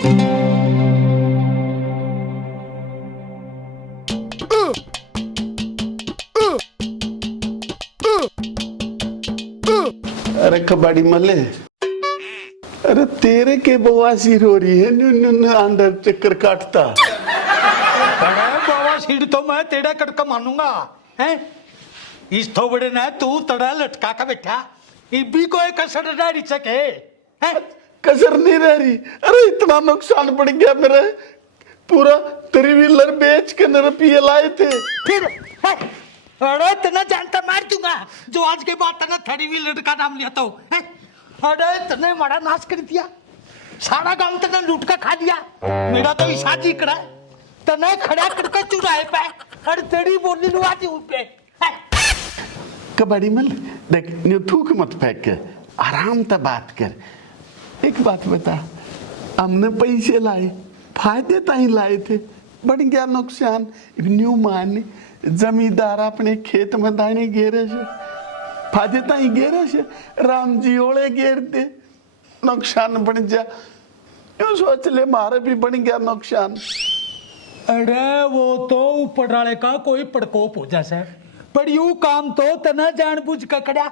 अरे कबाड़ी मल्ले, अरे तेरे के बवासीर हो रही है, न्यून अंदर चक्कर काटता। अरे बवासीर तो मैं तेरा कटका मानूंगा हैं। इस थोबड़े ने तू तड़ा लटका के बैठा, इबी कोई कसर डारी सके हैं। कसर नहीं रह रही। अरे इतना नुकसान पड़ गया मेरा, पूरा 3 व्हीलर बेच के रुपये लाए थे। फिर अरे तना जानता मार दूंगा जो आज के बाद तना 3 व्हीलर का नाम लिया तो हैं। अरे तने बड़ा नाश कर दिया, सारा गांव तने लूट का खा लिया। मेरा तो इसाजी करा तने खड़ा करके चुराए पे, अरे तेरी बोली लुआती उस पे। कबाड़ी मल देख, न्यू थूक मत फेंक के, आराम से बात कर। एक बात बता, हमने पैसे लाए, फायदे ताई लाए थे, बढ़ गया नुकसान। न्यू मान जमींदार अपने खेत में दाने गेरे से, फायदे ताई गेरे से, राम जी ओले गेर दे, नुकसान बढ़ जा। यूं सोच ले मारे भी बढ़ गया नुकसान। अरे वो तो ऊपर वाले का कोई प्रकोप हो जैसे, पर यू काम तो तना जानबूझ कर करा।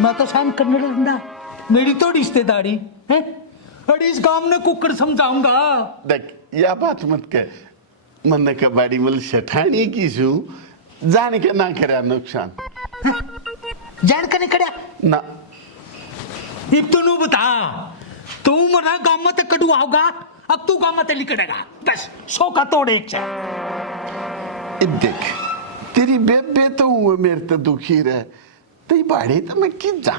मैं तो शान करने लगा, मेरी तो रिश्तेदारी है। अरे इस गांव ने कुकर समझाऊंगा। देख यह बात मत कह, मन कबाड़ी मल शठानी की सू जान के ना करा नुकसान। जान के नहीं करा ना। अब तू बता, तू मरा गांव में तक कड़ू आओगा, अब तू गांव में तली करेगा बस 100 का तोड़ एक से। देख तेरी बेबे तो वो मेरे तो दुखी रहे, तेरी बाड़ी तो मैं किस जा।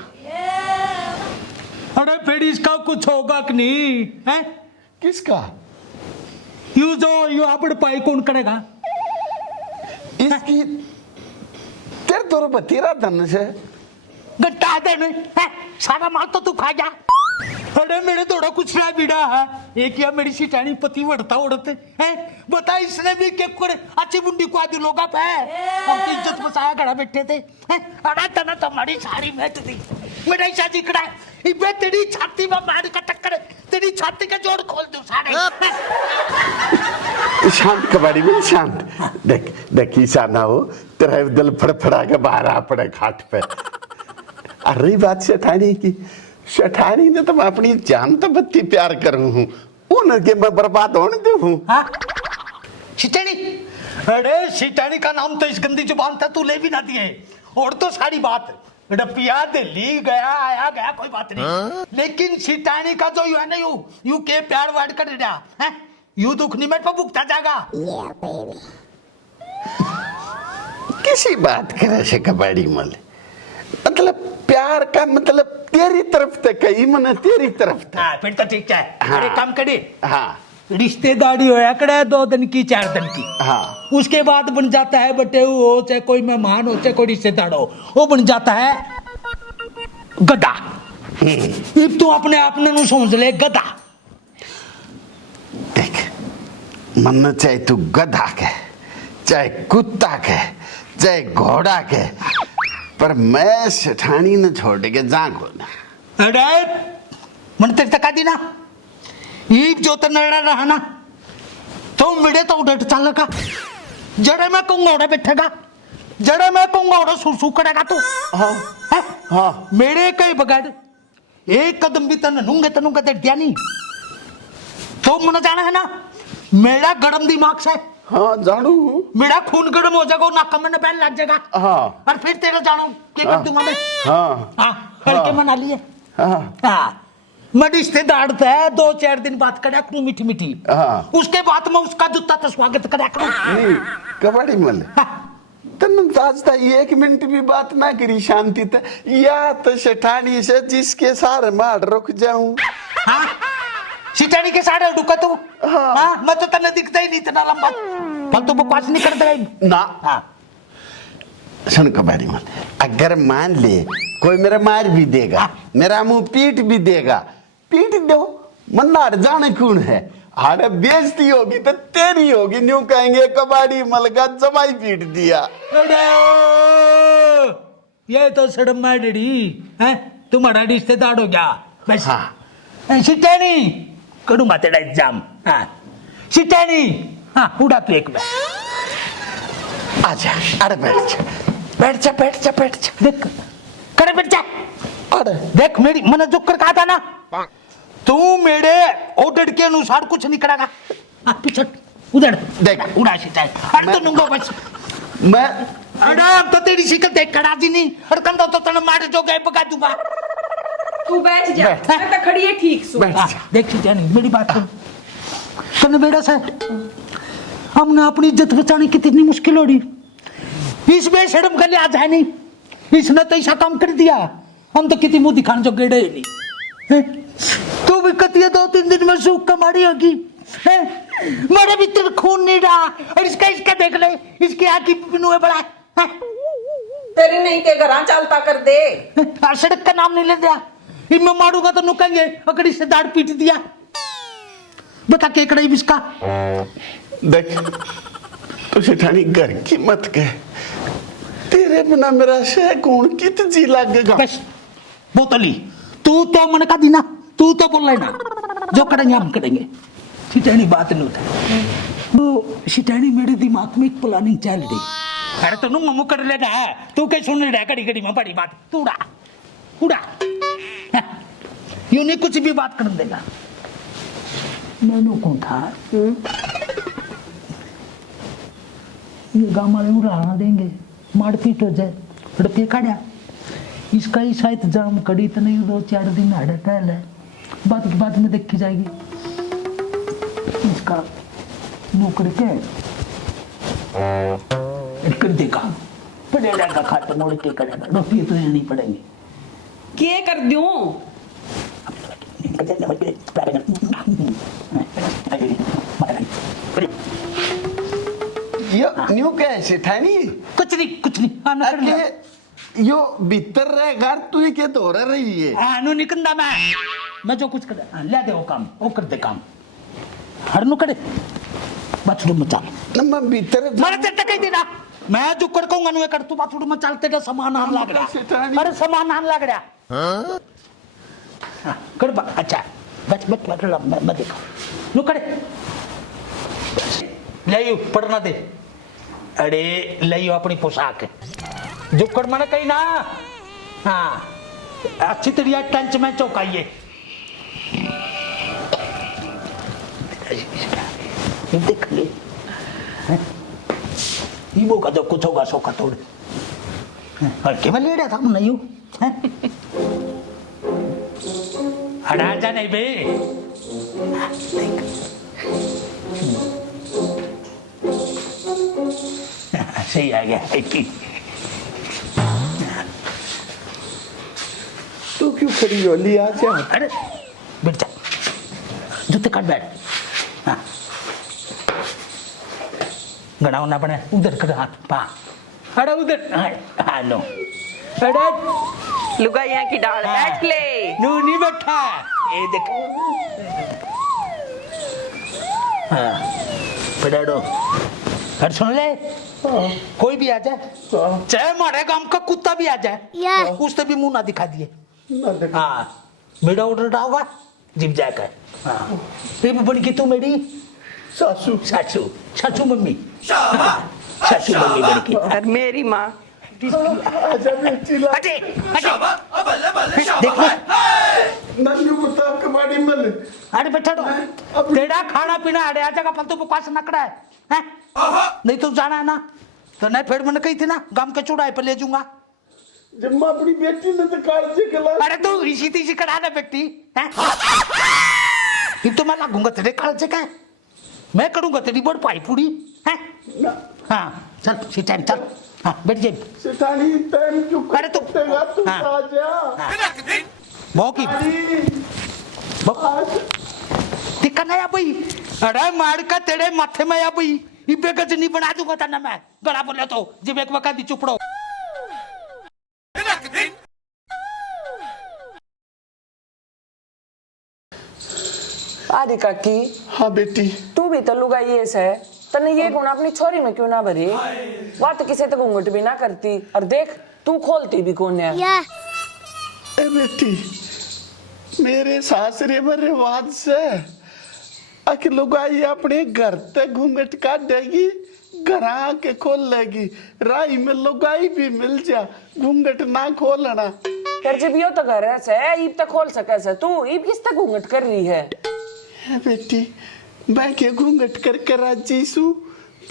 अरे फिर इसका कुछ होगा कि नहीं है? किसका? यू जो यू आपड़ पाई कौन करेगा इसकी? तेरे तो बतेरा धन से गट्टा देने है, सारा माल तो तू खा जा। अरे मेरे थोड़ा कुछ रहा बिड़ा है, एक या मेरी सिटानी पति बढ़ता उड़ते हैं। बता इसने भी क्या करे, अच्छी बुंडी को आदि लोगा पे हम तो इज्जत बचाया खड़ा बैठे थे। अरे तना तुम्हारी सारी मेहनत थी, मेरा शादी करा इबे तेरी छाती में मार का टक्कर, तेरी छाती का जोड़ खोल दूं सारे। शांत कबाड़ी में शांत। देख देख ऐसा ना हो तेरा दिल फड़फड़ा के बाहर आ पड़े खाट पे। अरे बात शठानी की, शठानी ने तो मैं अपनी जान तो बत्ती प्यार करूं हूं, उनके मैं बर्बाद होने दे हूं। सिटानी, अरे सिटानी का नाम तो इस गंदी जुबान था तू ले भी ना दिए। और तो सारी बात रपिया दिल्ली गया आया गया कोई बात नहीं, लेकिन सिटानी का जो यू है ना यू के प्यार वाड़ कर रहा है, यू दुख नहीं मेरे पर भुगता जाएगा। किसी बात करे से कबाड़ी मल, मतलब प्यार का मतलब तेरी तरफ तक कही मन तेरी तरफ तक। हाँ फिर तो ठीक है। हाँ। अरे काम करे, हाँ रिश्तेदारी होया करे 2 दिन की 4 दिन की, हाँ उसके बाद बन जाता है बटे हो, चाहे कोई मेहमान हो चाहे कोई रिश्तेदार हो, वो बन जाता है गधा। अब तू अपने आप ने समझ ले गधा। देख मन चाहे तू गधा के, चाहे कुत्ता के, चाहे घोड़ा के, पर मैं सेठानी ने छोड़ के जागो ना। अरे मन तेरे तक दी ना, ईब जो नड़ा रहा ना तो मेरे तो उधर चल लगा। जड़े मैं कहूंगा उड़े बैठेगा, जड़े मैं कहूंगा उड़े सुसु करेगा तू। हाँ है? हाँ मेरे कई बगैर एक कदम भी तनूंगे तेरे दिया नहीं तो मन जाना है ना। मेरा गरम दिमाग से, हाँ जानू, मेरा खून गर्म हो जाएगा, नाक में बैन लग जाएगा। हाँ और फिर तेरा जानो क्या कर दूंगा मैं। हाँ हाँ हल्के मना लिए। हाँ हाँ मैं रिश्तेदार है 2-4 दिन बात करा करूं मीठी मीठी, हाँ उसके बाद मैं उसका जूता तो स्वागत करा करूं। नहीं कबाड़ी मल, तन ताज था 1 मिनट भी बात ना करी शांति ते, या तो शठानी से जिसके सारे मार रुक जाऊं। हाँ सिटानी के सारे रुका तू। हाँ मैं तो तने दिखता ही नहीं इतना लंबा, कल तो बकवास नहीं कर देगा ना। हाँ सुन कबाड़ी मल, अगर मान ले कोई मेरा मार भी देगा, मेरा मुंह पीट भी देगा, पीट दो, मन्नार जाने कौन है, अरे बेइज्जती होगी तो तेरी होगी, न्यू कहेंगे कबाड़ी मल का जमाई पीट दिया। अरे ये तो सड़म डड़ी है, तुम्हारा रिश्तेदार हो गया बस। हाँ सिटानी करूंगा तेरा एग्जाम। हाँ सिटानी, हाँ उड़ा तू एक बार। आजा, अरे बैठ जा, बैठ जा, बैठ जा, बैठ जा। देख करे बैठ जा। अरे देख मेरी मैंने जो कर कहा था ना, तू मेरे ऑर्डर के अनुसार कुछ नहीं करेगा। हाँ पीछे उधर देख उड़ा सिटानी। अरे तो नुंगो बस मैं, अरे अब तो तेरी शिकल देख कर राजी नहीं, और कंधा तो तने मार जो गए पका दूंगा। तू बैठ जा, मैं तो खड़ी है ठीक सु। बैठ जा। देख सिटानी मेरी बात सुन, तने बेड़ा से हमने अपनी इज्जत बचाने की कितनी मुश्किल हो रही, इस बेशरम का लिहाज है नहीं, इसने तो ऐसा काम कर दिया, हम तो कितनी मुंह दिखाने जो गेड़े ही नहीं। हैं? तू भी कतिया 2-3 दिन में सूख कमाड़ी होगी। हैं? मेरे भीतर खून नहीं रहा, और इसका देख ले, इसकी आँख की पिनू है बड़ा। हैं? तेरी नहीं के घर चलता कर दे। सड़क का नाम नहीं ले दिया, मैं मारूंगा तो नुकेंगे, अगर इससे दाढ़ पीट दिया। बता केकड़ा इसका। देख तो सेठानी घर की मत कह, तेरे बिना मेरा शह कौन कित जी लगेगा। बस बोतली, तू तो मन का दी ना, तू तो बोल ना, जो करेंगे हम करेंगे। सिटानी बात नहीं होता वो, सिटानी मेरे दिमाग में एक प्लानिंग चल रही। अरे तो मुंह कर लेना है, तू क्या सुन रहा है घड़ी घड़ी में बड़ी बात, तू उड़ा उड़ा। यूं नहीं कुछ भी बात कर देगा। मैंने कौन था ये गाँव वाले उड़ाना देंगे, मारपीट हो जाए, रुपये काढ़ा, इसका ही शायद जाम कड़ी तो नहीं, 2-4 दिन हड़ता है, बात की बात में देखी जाएगी। इसका नौकरी क्या कर देगा, पड़ेगा का खाता मोड़ के करेगा, रुपये तो नहीं पड़ेंगे। क्या कर दूं? यो न्यू क्या सेठानी, कुछ नहीं आना कर ले। अके यो भीतर रह घर तू ही के दौरा रही है। आनो निकंदा मैं जो कुछ कर ले दे वो काम, वो कर दे काम, हर नु करे बाथरूम में चल। न मैं भीतर मारे तेरे कह देना, मैं जो कर कहूंगा नु कर, तू बाथरूम में चल, तेरा सामान आन लग रहा, अरे सामान आन लग रहा। हां कर बा, अच्छा बच मैं देखो नु करे ले यू पढ़ना दे। अरे ले यू अपनी पोशाक जो कर मैंने कही ना। हाँ अच्छी तरह टंच में चौकाइए, देख ले ईबो का जो कुछ होगा सोखा थोड़े हल्के में ले रहा था नहीं हूँ। हटा जा नहीं बे, सही आ गया। तू क्यों खड़ी हो लिया जा। अरे बैठ जा, जूते काट बैठ। हाँ गड़ा होना पड़े, उधर कर हाथ पा, अरे उधर। हाँ नो, अरे लुगाइयां की डाल बैठ ले। नू नहीं बैठा, ये देख। हाँ पढ़ो, अरे सुन ले, कोई भी आ जाए, चाहे हमारे गांव का कुत्ता भी आ जाए, उससे भी मुंह ना दिखा दिए। हाँ मेरा ऑर्डर डालगा जिम जाकर। हाँ ये बन की तू मेरी सासू सासू मम्मी, सासू मम्मी बन की। और मेरी माँ आजा बेटी ला। अटे देखो नन्नू बता कबाड़ी मल। अरे बैठा तो तेरा खाना पीना अड़े आजा का फालतू बकवास नकड़ा है, हैं? नहीं तो जाना है ना, तो नहीं फिर मैंने कही थी ना गांव के चौराहे पे ले जाऊंगा। जब मैं अपनी बेटी ने तो कालजे गला। अरे तू ऋषि तीसी करा ना बेटी, हैं? ये तो मैं लागूंगा तेरे कालजे का, मैं करूंगा तेरी बड़ पाई पूरी, हैं? हाँ चल सिटानी चल, हाँ बैठ जाए। सेठानी टाइम क्यों अरे तू कटेगा तू हाँ। आजा। बहुत की दिक्कत नहीं भाई, अरे मार का तेरे माथे में या भाई ये बेगज नहीं बना दूंगा था ना मैं, गला बोले तो जब एक वक्त दी चुपड़ो। आदि काकी, हाँ बेटी, तू भी तो लुगाई है, तने ये गुण अपनी छोरी में क्यों ना भरी? वह तो किसी तो घूंघट भी ना करती, और देख तू खोलती भी कौन है। ए बेटी मेरे सासरे में रिवाज से अख लुगाई अपने घर ते घूंघट काटेगी, घर आके खोल लेगी। राई में लुगाई भी मिल जा, घूंघट ना खोलना। फिर जब यो तो घर है ईब तक खोल सके से तू ईब किस तक घूंघट कर रही है? बेटी मैं के घूंघट करके राजी सू,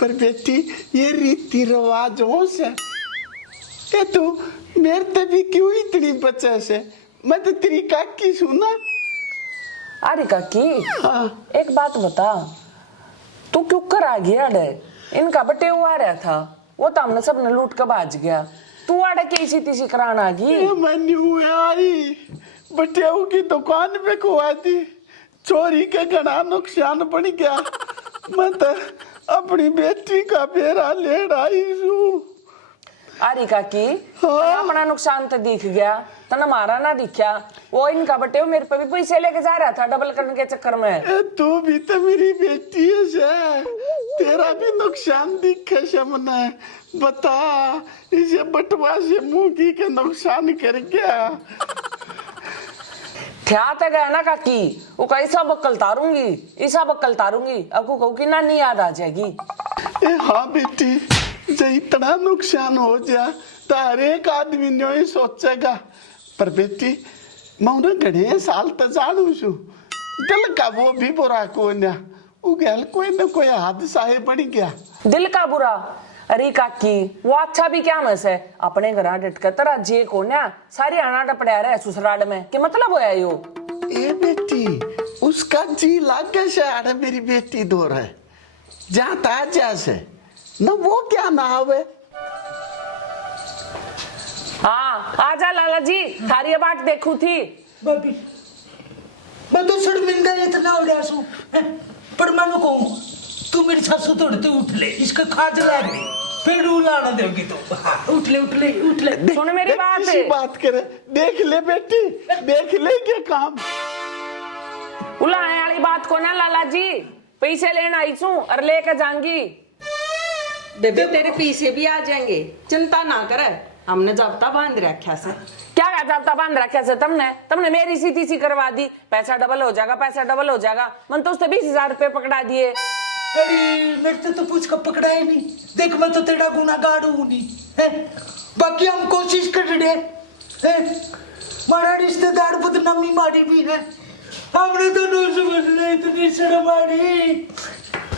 पर बेटी ये रीति रिवाजों से ये तू मेरे ते भी क्यों इतनी बचा से? मैं तो तेरी काकी सुना। अरे काकी हाँ एक बात बता, तू क्यों कर आ गया डे? इनका बटे हुआ रहा था, वो तो हमने सबने लूट कर भाज गया, तू आड़े कैसी तीसी कराना आ गई? मैं न्यू आई बटेऊ की दुकान पे खुआ थी, चोरी का घना नुकसान बढ़ गया। मैं तो अपनी बेटी का फेरा ले आई हूँ। अरे काकी हाँ। अपना नुकसान तो दिख गया, तना मारा ना दिखा। वो इनका बटे मेरे पे भी पैसे लेके जा रहा था डबल करने के चक्कर में। तू भी तो मेरी बेटी है, तेरा भी नुकसान दिखे शमने। बता इसे बटवा से मुंगी के नुकसान कर गया। क्या तो गया ना काकी, वो कैसा बक्कल तारूंगी, ऐसा बक्कल तारूंगी, अब को कहूँ की नानी याद आ जाएगी। हाँ बेटी, जब इतना नुकसान हो जा तो हर एक आदमी ने ही सोचेगा। पर बेटी मैं उन्हें घड़े साल तक जानू छू, दिल का वो भी बुरा को ना उगल कोई न कोई हादसा है बन गया। दिल का बुरा? अरे काकी वो अच्छा भी क्या मस है, अपने घर डटकर तेरा जे को ना सारी आना टपड़ा रहा है ससुराल में, के मतलब होया यो? ए बेटी उसका जी लागे से अरे मेरी बेटी दो रहे जहाँ ताजा से न वो क्या ना आवे। हाँ आजा लाला जी, थारी बाट देखू थी। भाभी मैं तो शर्मिंदा इतना हो गया सू, पर मैं कहूँ तू मेरी सासू तोड़ते उठ ले, इसका खाज लग रही फिर उलाना देगी तो। हाँ, उठ ले उठ ले उठ ले। सुन मेरी बात किसी बात करे, देख ले बेटी देख ले क्या काम। उलाने वाली बात को ना लाला जी, पैसे लेना आई छू और लेकर जाऊंगी। बेबे तेरे पीछे भी आ जाएंगे, चिंता ना कर, हमने जाब्ता बांध रखा से। क्या जाता बांध रखा से तुमने मेरी सीधी सी करवा दी, पैसा डबल हो जाएगा पैसा डबल हो जाएगा, मन तो उसने 20,000 रुपए पकड़ा दिए। अरे मेरे तो पूछ कर पकड़ा ही नहीं, देख मैं तो तेरा गुनाहगार हूँ नहीं है, बाकी हम कोशिश कर रहे हैं। हमारा रिश्तेदार बदनामी मारी भी है, हमने तो नहीं समझ रहे, इतनी शर्म आ रही।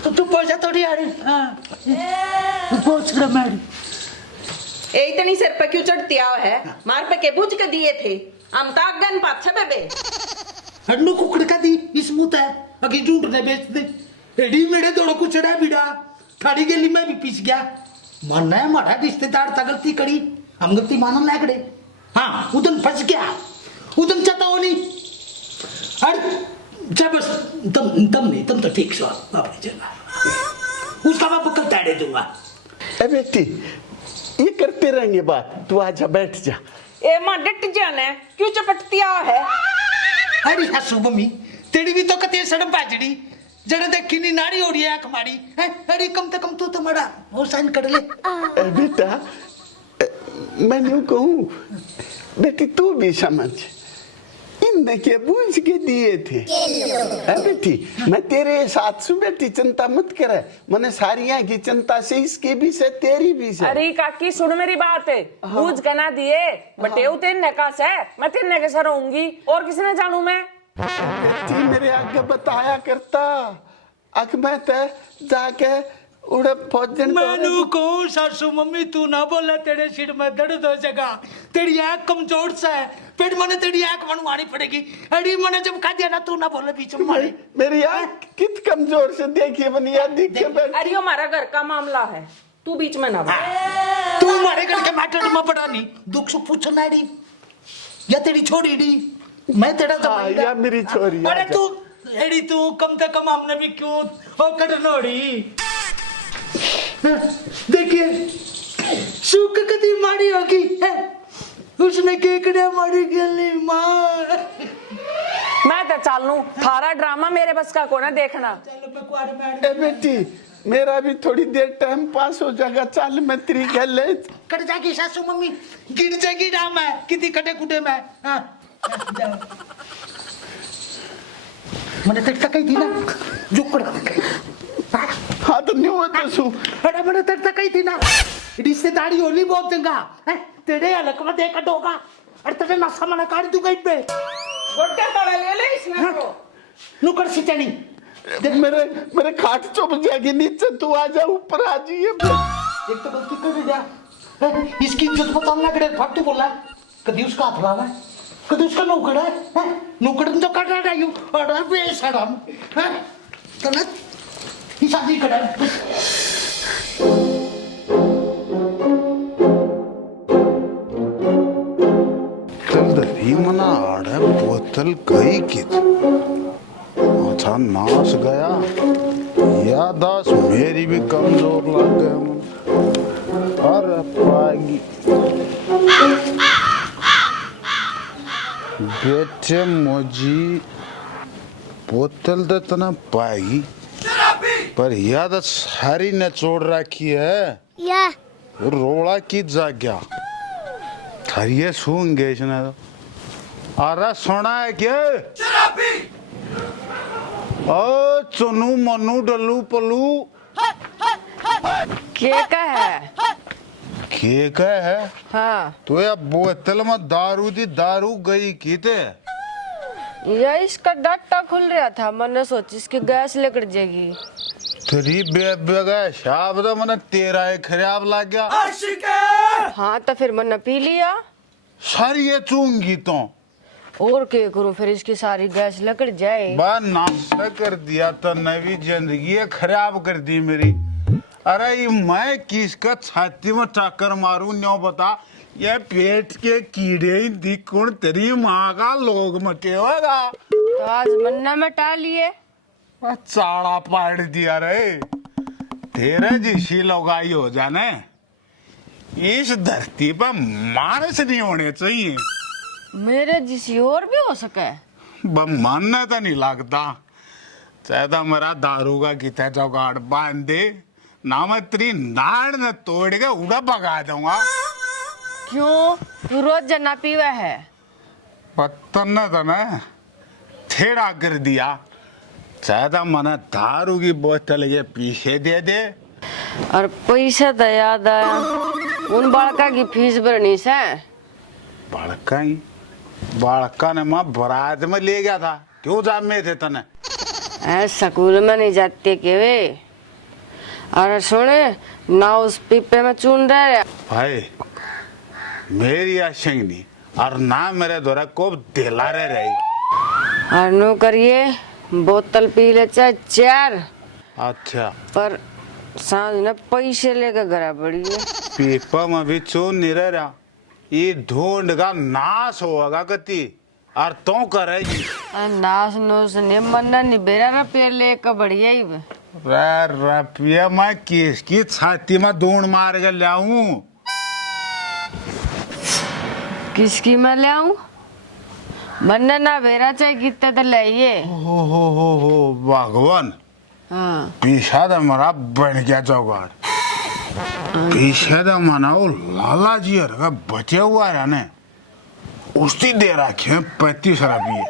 तो तू पैसा थोड़ी आ रही, हाँ बहुत शर्म आ रही। ए इतनी सिर पे क्यों चढ़ती आओ है, मार पे के बुझ के दिए थे, हम तागन पाछे बेबे। हड्डू कुकड़ का दी इस मुंह है, अभी ढूंढने बेच दे। एडी मेरे दौड़ो कुछ चढ़ा बिड़ा, थारी गली में भी पीस गया। मानना है हमारा रिश्तेदार था गलती करी, हम गलती मानन लग रहे। हाँ उधन फंस गया, उधन चाहता हो नहीं। अरे बस तुम तो ठीक सो अपनी जगह, उसका मैं पक्का ताड़े दूंगा। ए बेटी ये करते रहेंगे बात, तू आजा बैठ जा। ए मां डट जाने क्यों चपटती आओ है? अरे हसू मम्मी तेरी भी तो कते सड़म बाजड़ी, जड़े देखी नहीं नाड़ी हो रही है आंख मारी है। अरे कम से कम तू तो मरा वो साइन कर ले। बेटा मैं यूं कहूँ बेटी तू भी समझ, इनने के बूझ के दिए थे। बेटी मैं तेरे साथ सु बेटी, चिंता मत करे, मैंने सारिया की चिंता से इसकी भी से तेरी भी से। अरे काकी सुन मेरी बात है, बूझ के ना दिए बटेऊ तेरे का से, मैं तेरे के सर रहूंगी और किसने जानू मैं? बेटी मेरे आगे बताया करता, अख मैं ते जाके उड़े भोजन मैनू कहूँ सासू मम्मी तू ना बोले, तेरे सिर में दर्द हो जाएगा, तेरी आंख कमजोर सा है, फिर मैंने तेरी आंख बनवानी पड़ेगी। अरे मैंने जब कहा दिया ना तू ना बोले बीच में मारी। मेरी आंख कित कमजोर से देखिए बनिया दिखे बैठ। अरे हमारा घर का मामला है, तू बीच में ना बोल। तू हमारे घर के मैटर में पड़ा नहीं, दुख सुख पूछना डी या तेरी छोड़ी डी, मैं तेरा जमाईदार या मेरी छोरी। अरे तू एडी तू कम से कम हमने भी क्यों हो कटनोड़ी। देखिए सुख कदी मारी होगी है, उसने केकड़े मारी गली मां। मैं तो चालू, थारा ड्रामा मेरे बस का कोना देखना। चलो बकवार में ए बेटी मेरा भी थोड़ी देर टाइम पास हो जाएगा, चल मैं तेरी गल कट जाएगी सासू मम्मी, गिर जाएगी नाम है कितनी कटे कुटे में। हाँ मैंने तेरे कही थी ना जुकड़ हाँ तो नहीं होता सु अरे मैंने तेरे कही थी ना रिश्तेदारी होली बहुत चंगा है तेरे अलग में देखा होगा अरे तेरे नशा मना काट दूंगा इन पे गोटा तोड़ा ले ले इसने को नुकर सिचनी मेरे मेरे खाट चुप जाएगी नीचे तू आ जा ऊपर आ जाइए एक तो गलती कर दिया इसकी इज्जत बताना लग रहा फट तू बोला कभी उसका हाथ लावा है कभी उसका नौकर है नौकर तो कर रहा है यू अरे बेशरम है गलत ही शादी करा तरी मना आड़े बोतल गई कित अच्छा नाश गया यादाश मेरी भी कमजोर लग गए मन अरे पागी बेटे मुझी बोतल तो तना पाएगी पर याद सारी ने छोड़ रखी है या रोड़ा की जाग्या थरिये सूंघ गए इसने तो अरे सुना है क्या ओ चुनू मनु डल्लू पल्लू के का है? के का है हाँ तो या बोतल में दारू दी दारू गई कीते या इसका डट्टा खुल रहा था मैंने सोची इसकी गैस लेकर जाएगी तेरी बेगा शाब तो मैंने तेरा ही खराब लग गया हाँ तो फिर मैंने पी लिया सारी ये चूंगी तो और क्या करूं फिर इसकी सारी गैस लकड़ जाए बा नाश्ता कर दिया तो नवी जिंदगी खराब कर दी मेरी अरे ये मैं किसका छाती में चक्कर मारूं न्यो बता ये पेट के कीड़े ही दिखुण तेरी माँ का लोग मटेगा तो आज मन्ना मिटा लिए चाड़ा पाड़ दिया रे तेरे जैसी लोगाई हो जाने इस धरती पर मानस नहीं होने चाहिए मेरे जिसी और भी हो सके मानना तो नहीं लगता चाहे तो मेरा दारू का कितना जुगाड़ बांध दे ना मैं तेरी नाड़ न तोड़ के उड़ा भगा दूंगा क्यों तू रोज जना पीवा है पत्थर न तो ना थेड़ा कर दिया चाहे तो मैंने दारू की बोतल के पीछे दे दे और पैसा तो याद आया उन बालका की फीस भरनी से बालका ने मैं बारात में ले गया था क्यों जामे थे तने स्कूल में नहीं जाते के वे और सुने ना उस पीपे में चून रहे भाई मेरी आशंक नहीं और ना मेरे द्वारा को दिला रही और नो करिए बोतल पी ले चाहे 4 अच्छा पर सांझ ने पैसे लेकर घर पड़ी है पीपा में भी चून नहीं रहा ये ढूंढ का नाश होगा कति और तो करेगी नाश नोश ने मन्ना निबेरा रुपये लेकर बढ़िया ही रुपया मैं किसकी छाती में ढूंढ मार के लाऊं किसकी मैं ले आऊं मन्ना ना बेरा चाहे कितने तो लाइए हो भगवान हाँ पीछा तो मेरा बन गया जुगाड़ पीछे तो मना वो लाला जी का बचे हुआ है ने उसकी दे रखे 35 रुपये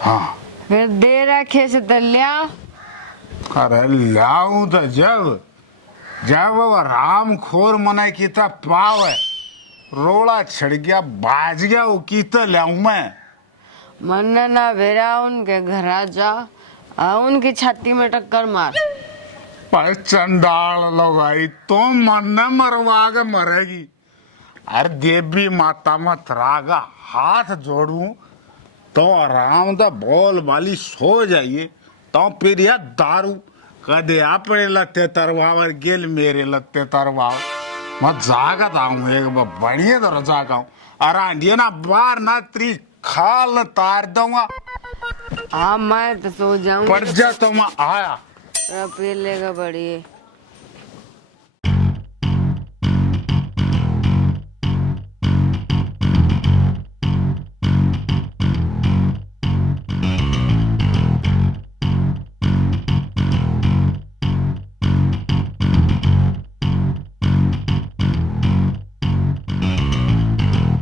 हाँ फिर दे रखे से तो लिया अरे लाऊं तो जब जब वो राम खोर मना की था पाव है रोड़ा छड़ गया बाज गया वो की तो लाऊं मैं मन्ना ना बेरा उनके घर आ जा उनकी छाती में टक्कर मार पर चंडाल लगाई तो मन मरवा के मरेगी अरे देवी माता मत रागा हाथ जोड़ू तो आराम से बोल वाली सो जाइए तो फिर यह दारू कदे अपने लत्ते तरवाव गेल मेरे लत्ते तरवाव मैं जागत आऊं एक बढ़िया तरह जागा हूं अरे ना बार ना त्री खाल तार दूंगा हाँ मैं तो सो जाऊं पर जा तो मैं आया रुपये लेकर बढ़िए